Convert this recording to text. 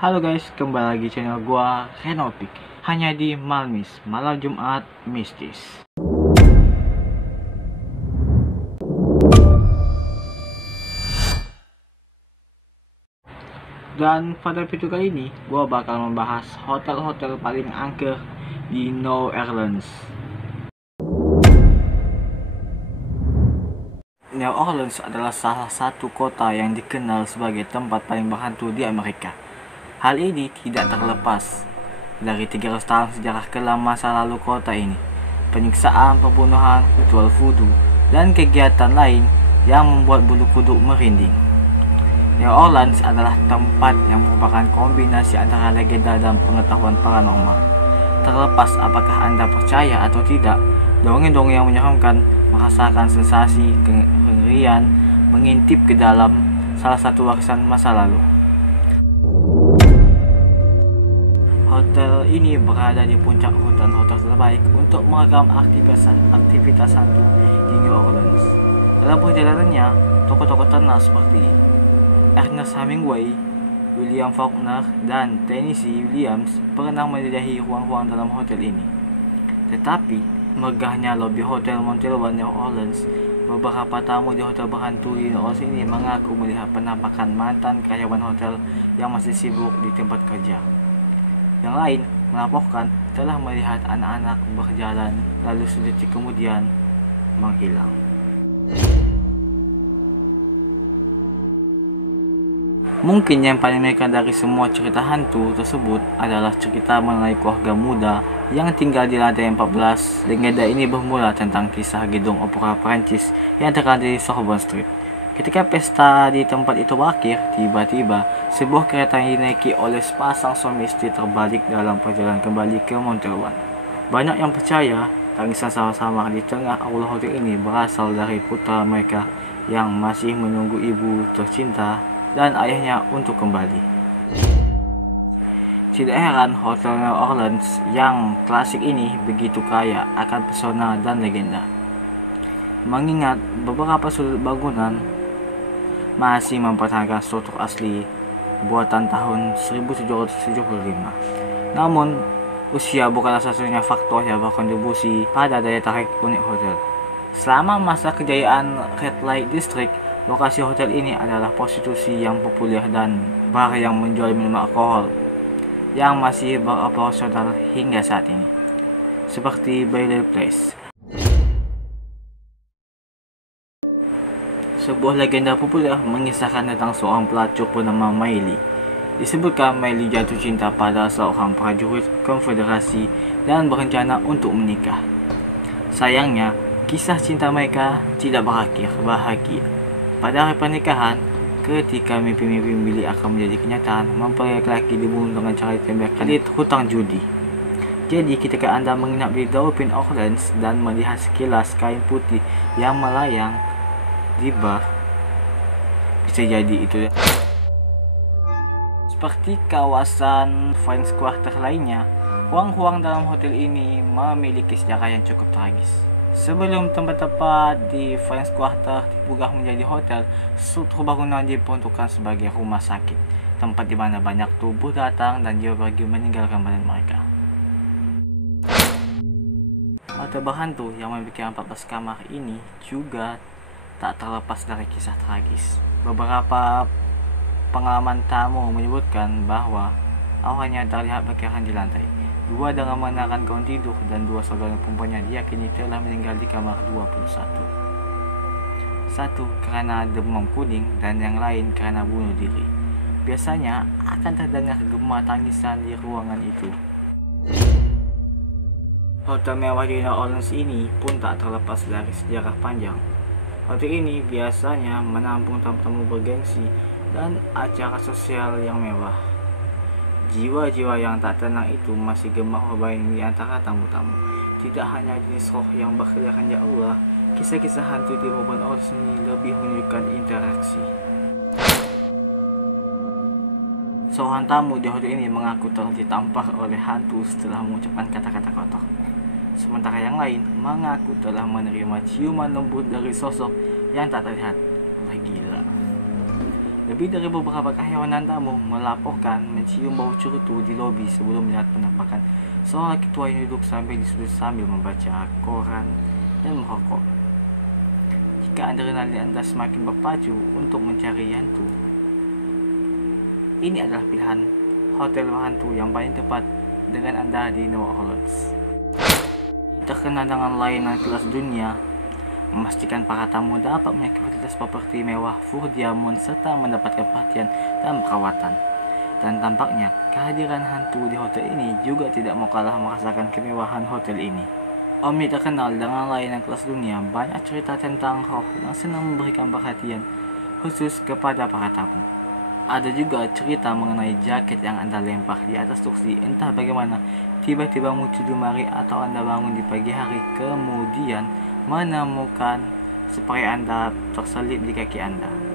Halo guys, kembali lagi channel gua Renopik. Hanya di Malmis, malam Jumat mistis. Dan pada video kali ini, gua bakal membahas hotel-hotel paling angker di New Orleans. New Orleans adalah salah satu kota yang dikenal sebagai tempat paling berhantu di Amerika. Hal ini tidak terlepas dari 300 tahun sejarah kelam masa lalu kota ini, penyiksaan, pembunuhan, ritual voodoo, dan kegiatan lain yang membuat bulu kuduk merinding. New Orleans adalah tempat yang merupakan kombinasi antara legenda dan pengetahuan paranormal. Terlepas apakah Anda percaya atau tidak, dongeng-dongeng yang menyeramkan, merasakan sensasi kengerian, mengintip ke dalam salah satu warisan masa lalu. Hotel ini berada di puncak hutan hotel terbaik untuk merekam aktivitas hantu di New Orleans. Dalam perjalanannya, tokoh-tokoh terkenal seperti Ernest Hemingway, William Faulkner, dan Tennessee Williams pernah menjelajahi ruang-ruang dalam hotel ini. Tetapi, megahnya lobi Hotel Motel One New Orleans, beberapa tamu di hotel berhantu di New Orleans ini mengaku melihat penampakan mantan karyawan hotel yang masih sibuk di tempat kerja. Yang lain melaporkan telah melihat anak-anak berjalan lalu sedetik kemudian menghilang. Mungkin yang paling mengerikan dari semua cerita hantu tersebut adalah cerita mengenai keluarga muda yang tinggal di lantai 14. Legenda ini bermula tentang kisah gedung opera Prancis yang terkenal di Sorbonne Street. Ketika pesta di tempat itu berakhir, tiba-tiba sebuah kereta yang dinaiki oleh sepasang suami istri terbalik dalam perjalanan kembali ke Motel One. Banyak yang percaya tangisan sama-sama di tengah aula hotel ini berasal dari putra mereka yang masih menunggu ibu tercinta dan ayahnya untuk kembali. Tidak heran Hotel New Orleans yang klasik ini begitu kaya akan pesona dan legenda. Mengingat beberapa sudut bangunan masih mempertahankan struktur asli buatan tahun 1775. Namun, usia bukanlah satu-satunya faktor yang berkontribusi pada daya tarik unik hotel. Selama masa kejayaan Red Light District, lokasi hotel ini adalah prostitusi yang populer dan bar yang menjual minuman alkohol yang masih beroperasional hingga saat ini, seperti Bailey Place. Sebuah legenda populer mengisahkan tentang seorang pelacur bernama Miley. Disebutkan Miley jatuh cinta pada seorang prajurit konfederasi dan berencana untuk menikah. Sayangnya, kisah cinta mereka tidak berakhir bahagia. Pada hari pernikahan, ketika mimpi-mimpi Miley akan menjadi kenyataan, mempelai laki dibunuh dengan cara ditembakkan di hutang judi. Jadi ketika Anda menginap di Dolphin Orleans dan melihat sekilas kain putih yang melayang di bar, bisa jadi itu ya. Seperti kawasan French Quarter lainnya, ruang-ruang dalam hotel ini memiliki sejarah yang cukup tragis. Sebelum tempat-tempat di French Quarter diubah menjadi hotel, struktur bangunan diperuntukkan sebagai rumah sakit, tempat di mana banyak tubuh datang dan jiwa pergi meninggalkan badan mereka. Hotel berhantu yang memiliki 14 kamar ini juga tak terlepas dari kisah tragis. Beberapa pengalaman tamu menyebutkan bahwa auranya terlihat berkeliaran di lantai. Dua dengan mengenakan gaun tidur dan dua saudara perempuannya diyakini telah meninggal di kamar 21. Satu karena demam kuning dan yang lain karena bunuh diri. Biasanya akan terdengar gema tangisan di ruangan itu. Hotel mewah di New Orleans ini pun tak terlepas dari sejarah panjang. Hotel ini biasanya menampung tamu-tamu bergengsi dan acara sosial yang mewah. Jiwa-jiwa yang tak tenang itu masih gemar bermain di antara tamu-tamu. Tidak hanya jenis roh yang berkeliaran di Allah, kisah-kisah hantu di New Orleans ini lebih menunjukkan interaksi. Seorang tamu di hotel ini mengaku telah ditampar oleh hantu setelah mengucapkan kata-kata kotor. Sementara yang lain mengaku telah menerima ciuman lembut dari sosok yang tak terlihat. Gila. Lebih dari beberapa karyawan tamu melaporkan mencium bau cerutu di lobi sebelum melihat penampakan seorang ketua yang duduk sampai di sudut sambil membaca koran dan merokok. Jika adrenalin Anda semakin berpacu untuk mencari hantu, ini adalah pilihan hotel hantu yang paling tepat dengan Anda di New Orleans. Terkenal dengan layanan kelas dunia, memastikan para tamu dapat memiliki fasilitas properti mewah Full Diamond serta mendapatkan perhatian dan perawatan. Dan tampaknya kehadiran hantu di hotel ini juga tidak mau kalah merasakan kemewahan hotel ini. Omni terkenal dengan layanan kelas dunia, banyak cerita tentang roh yang senang memberikan perhatian khusus kepada para tamu. Ada juga cerita mengenai jaket yang Anda lempar di atas kursi, entah bagaimana tiba-tiba muncul di lemari atau Anda bangun di pagi hari kemudian menemukan spray Anda terselip di kaki Anda.